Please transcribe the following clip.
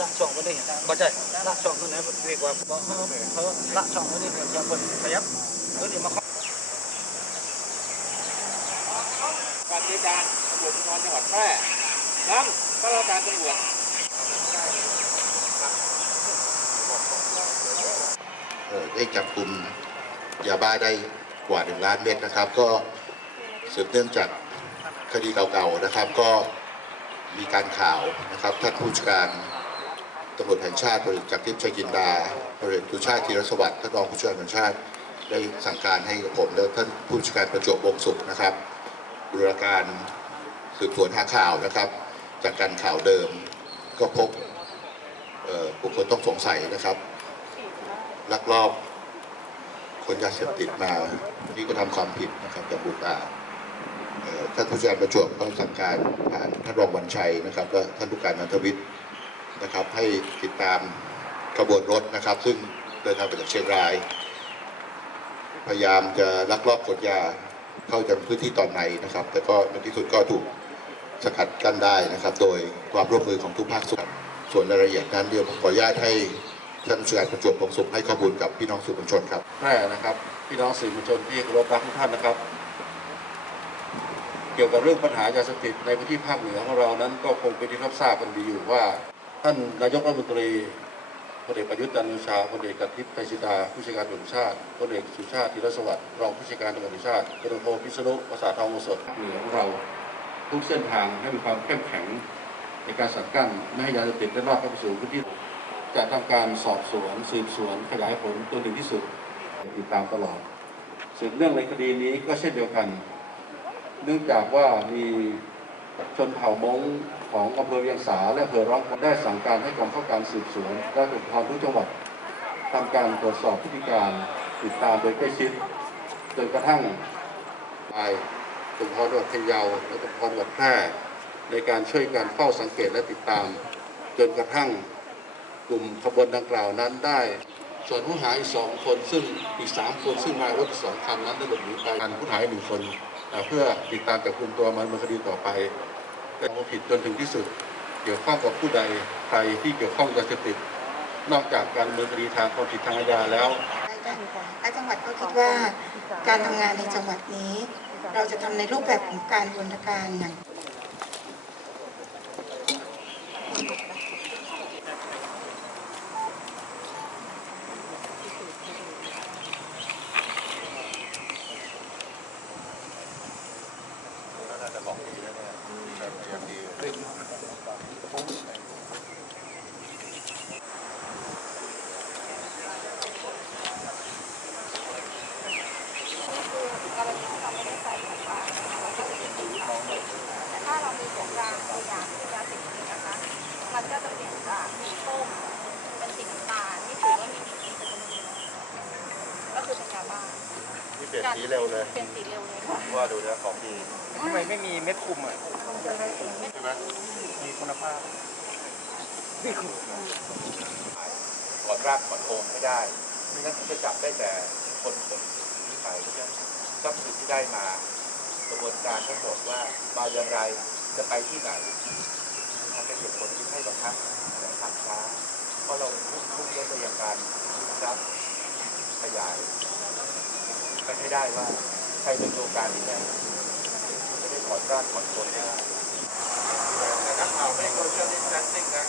ละช่องก็ได้เห็นก็ใช่ละช่องตัวไหนดีกว่าบอกเขาเขาละช่องก็ได้เห็นอย่างคนขยับก็ดีมาการเจรจาตำรวจภูธรจังหวัดแพร่นั่งข้าราชการตำรวจเอ่อได้จับกลุ่มยาบ้าได้กว่า 1 ล้านเม็ดนะครับ ก็สืบเนื่องจากคดีเก่าๆนะครับ ก็ มีการข่าวนะครับท่านผู้จัดการตำรวจแห่งชาติพลเอกจากทิพย์ชัยจินดาพลเอกสุชาติธีรสวัสดิ์ท่านรองผู้จัดการแห่งชาติ ได้สั่งการให้กับผมและท่านผู้จัดการประจวบวงศุขนะครับบูรณาการสืบสวนหาข่าวนะครับ จากการข่าวเดิมก็พบเอ่อบุคคลต้องสงสัยนะครับลักลอบคนยาเสพติดมาที่ก็ทำความผิดนะครับจากบุกอาจ ท่านผู้การประจวบก็สั่งการผ่านท่านรองวันชัยนะครับและท่านผู้การนันทวิทย์นะครับให้ติดตามขบวนรถนะครับ ซึ่งเดินทางมาจากเชียงราย พยายามจะลักลอบขนยาเข้าจากพื้นที่ตอนในนะครับ แต่ก็ในที่สุดก็ถูกสกัดกั้นได้นะครับ โดยความร่วมมือของทุกภาคส่วนส่วนรายละเอียดนั้นเดี๋ยวผมขออนุญาตให้ท่านผู้การประจวบวงศุขให้ข้อมูลกับพี่น้องสื่อมวลชนครับแพร่นะครับพี่น้องสื่อมวลชนที่เคารพรักทุกท่านนะครับ เกี่ยวกับเรื่องปัญหายาเสพติดในพื้นที่ภาคเหนือของเรานั้น ก็คงเป็นที่รับทราบกันดีอยู่ว่า ท่านนายกรัฐมนตรีพลเอกประยุทธ์จันทร์โอชาพลเอกกทิพย์ไพศิดาผู้จัดการตำรวจแห่งชาติพลเอกสุชาติธีรสวัสดิ์รองผู้จัดการตำรวจชาติพลโทพิษณุประสาททองโอสถเหนือของเรา ทุกเส้นทางให้มีความเข้มแข็งในการสัดกั้นไม่ให้ยาเสพติดได้ลอดเข้าไปสู่พื้นที่จะทำการสอบสวนสืบสวนขยายผลจนถึงที่สุดติดตามตลอดสืบเรื่องในคดีนี้ก็เช่นเดียวกัน เนื่องจากว่ามีชนเผ่ามงของอำเภอเวียงสาและอำเภอร้องได้สั่งการให้กองข้าการสืบสวนและตำรวจภูธรทุกจังหวัดทำการตรวจสอบพฤติการติดตามโดยใกล้ชิดจนกระทั่งไปตำรวจภูธรจังหวัดพะเยาและตำรวจภูธรจังหวัดแพร่ในการช่วยการเฝ้าสังเกตและติดตาม จนกระทั่งกลุ่มขบวนดังกล่าวนั้นได้ ส่วนผู้หายอีกสองคนซึ่งอีกสามคนซึ่งมารถสองคันนั้นได้หลบหนีไปการผู้หายหนึ่งคน เพื่อติดตามจับกลุ่มตัวมันมาคดีต่อไปแต่ความผิดจนถึงที่สุด เกี่ยวข้องกับผู้ใดใครที่เกี่ยวข้องกับเสพติด นอกจากการดำเนินคดีทางความผิดทางอาญาแล้วและจังหวัดก็คิดว่าการทำงานในจังหวัดนี้ เราจะทำในรูปแบบของการบูรณาการอย่าง แต่ถ้าเรามีของกลางตัวอย่างเป็นยาเสพติดนะคะ มันก็จะเปลี่ยนจากสีส้มเป็นสีน้ำตาลนี่ถือว่ามีดีแต่จะมีก็คือเป็นยาบ้า นี่เปลี่ยนสีเร็วเลย เป็นสีเร็วเลยค่ะว่าดูแล้วของดีทำไมไม่มีเม็ดคุมอะใช่ไหมมีคุณภาพถอดรากถอดโคนให้ได้ไม่งั้นจะจับได้แต่คนคนที่ขายเพราะฉะนั้นทรัพย์สินที่ได้มากระบวนการทั้งหมดว่ามาอย่างไรจะไปที่ไหนทางเป็นเหตุผลที่ให้บังคับแต่ขับช้าเพราะเราพุ่งพุ่งเรื่องไปยังการทรัพย์ขยาย ไปให้ได้ว่าใครเป็นตัวการที่แน่จะได้ถอดรากถอดโคนได้แต่นักข่าวไม่โซเชียลดิสแทนซิ่งนะ